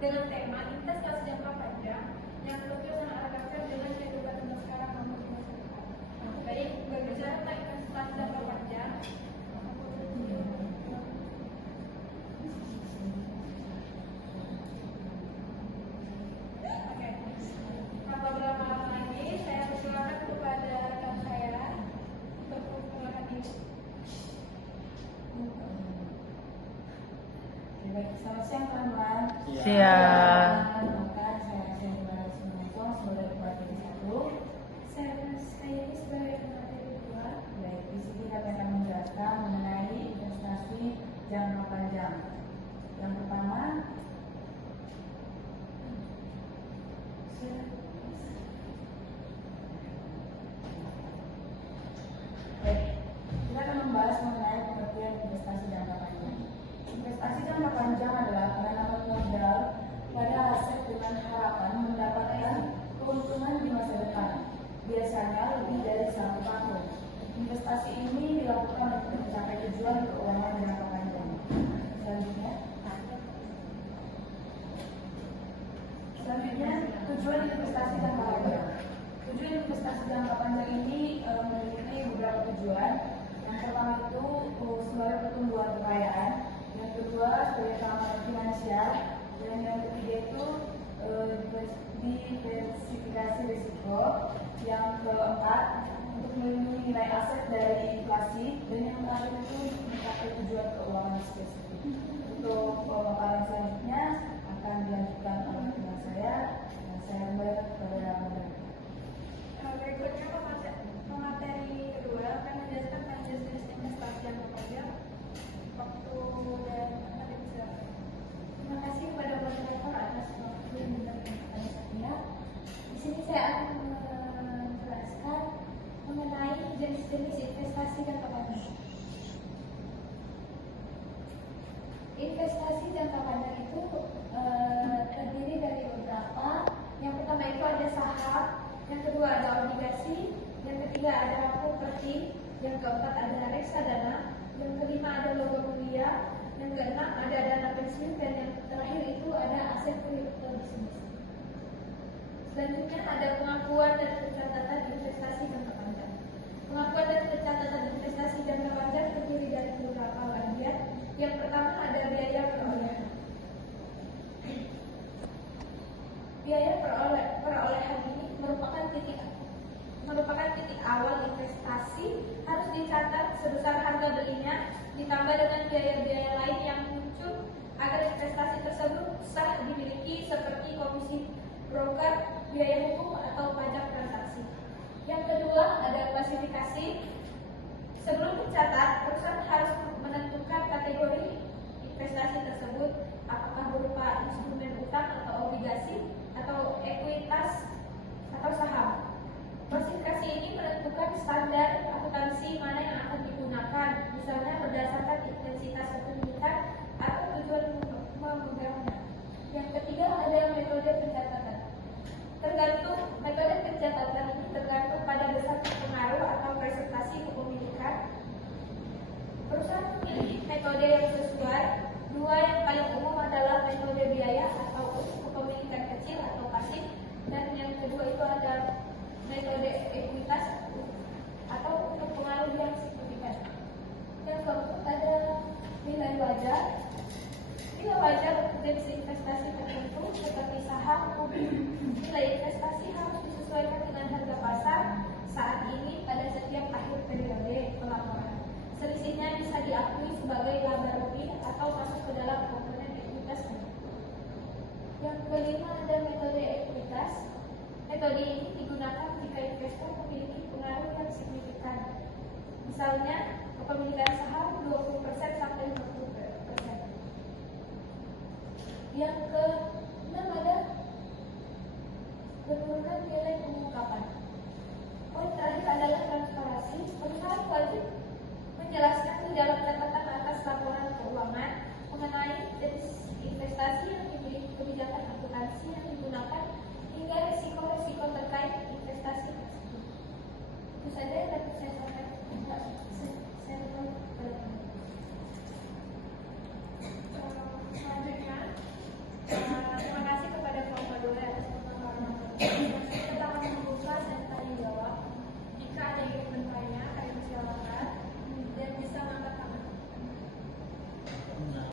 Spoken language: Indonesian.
dengan tema investasi jangka panjang yang cocok sangat adaptif dengan kehidupan zaman sekarang maupun di masa depan. Baik, berbicara tentang investasi jangka panjang. Oke, tanpa berlama-lama lagi, saya persilakan kepada rekan saya untuk memperkenalkan diri. Baik, selamat siang teman-teman. Siang. Saya Sendra Sumarto sebagai pelatih 1. Saya ini sebagai pemateri 2. Baik, di sini kami akan menjelaskan mengenai investasi jangka panjang. Yang pertama, baik, kita akan membahas mengenai pengertian investasi jangka panjang. Investasi jangka panjang adalah penanaman modal pada aset dengan harapan mendapatkan keuntungan di masa depan, biasanya lebih dari 1 tahun. Investasi ini dilakukan untuk mencapai tujuan keuangan jangka panjang. Selanjutnya, tujuan investasi jangka panjang. Tujuan investasi jangka panjang ini memiliki beberapa tujuan. Yang pertama itu sebagai pertumbuhan kekayaan, yang kedua sebagai keamanan finansial, dan yang ketiga itu diversifikasi risiko, yang keempat untuk melindungi nilai aset dari inflasi, dan yang terakhir itu mencapai tujuan keuangan spesifik. Untuk pemaparan selanjutnya akan dilanjutkan oleh teman saya kembali kepada moderator. Berikutnya pemateri kedua akan menjelaskan tentang jenis investasi jangka panjang, waktu dan tempat yang bisa. Terima kasih kepada moderator atas waktu yang diberikan kepada saya. Di sini saya akan menjelaskan mengenai jenis-jenis investasi jangka panjang. Investasi jangka panjang itu terdiri dari beberapa. Yang pertama itu ada saham, yang kedua ada obligasi, yang ketiga ada properti, yang keempat ada reksadana, yang kelima ada logam mulia, yang keenam ada dana pensiun, dan yang terakhir itu ada aset kripto bisnis. Selanjutnya ada pengakuan dan pencatatan investasi jangka panjang. Pengakuan dan pencatatan investasi jangka panjang terdiri dari beberapa bagian. Yang pertama ada biaya perolehan. Biaya perolehan ini merupakan titik awal investasi, harus dicatat sebesar harga belinya ditambah dengan biaya-biaya lain yang muncul agar investasi tersebut sah dimiliki, seperti komisi broker, biaya hukum atau pajak transaksi. Yang kedua ada klasifikasi. Sebelum mencatat, perusahaan harus menentukan kategori investasi tersebut, apakah berupa instrumen utang atau obligasi atau ekuitas atau saham. Klasifikasi ini menentukan standar akuntansi mana yang akan digunakan, misalnya berdasarkan intensitas kepemilikan atau tujuan memegangnya. Yang ketiga ada metode pencatatan. Metode pencatatan ini tergantung pada besar pengaruh atau presentasi kepemilikan. Perusahaan memiliki metode yang sesuai. Dua yang paling umum adalah metode biaya atau kepemilikan kecil atau pasif, dan yang kedua itu ada metode ekuitas atau untuk pengaruh yang signifikan. Yang keempat ada nilai wajar. Nilai wajar untuk jenis investasi tertentu seperti saham, nilai investasi harus disesuaikan dengan harga pasar saat ini pada setiap akhir periode pelaporan. Selisihnya bisa diakui sebagai laba rugi atau masuk ke dalam komponen ekuitas. Yang kelima ada metode ekuitas. Metode ini digunakan jika investor memiliki pengaruh yang signifikan. Misalnya, kepemilikan saham 20% sampai 50%. Yang keenam ada penurunan nilai pengungkapan. Poin terakhir adalah transparansi. Perusahaan wajib menjelaskan di dalam catatan atas laporan keuangan mengenai jenis investasi yang dimiliki, kebijakan akuntansi yang digunakan, hingga risiko-risiko terkait investasi tersebut. Itu saja yang dapat saya sampaikan. Selanjutnya Terima kasih.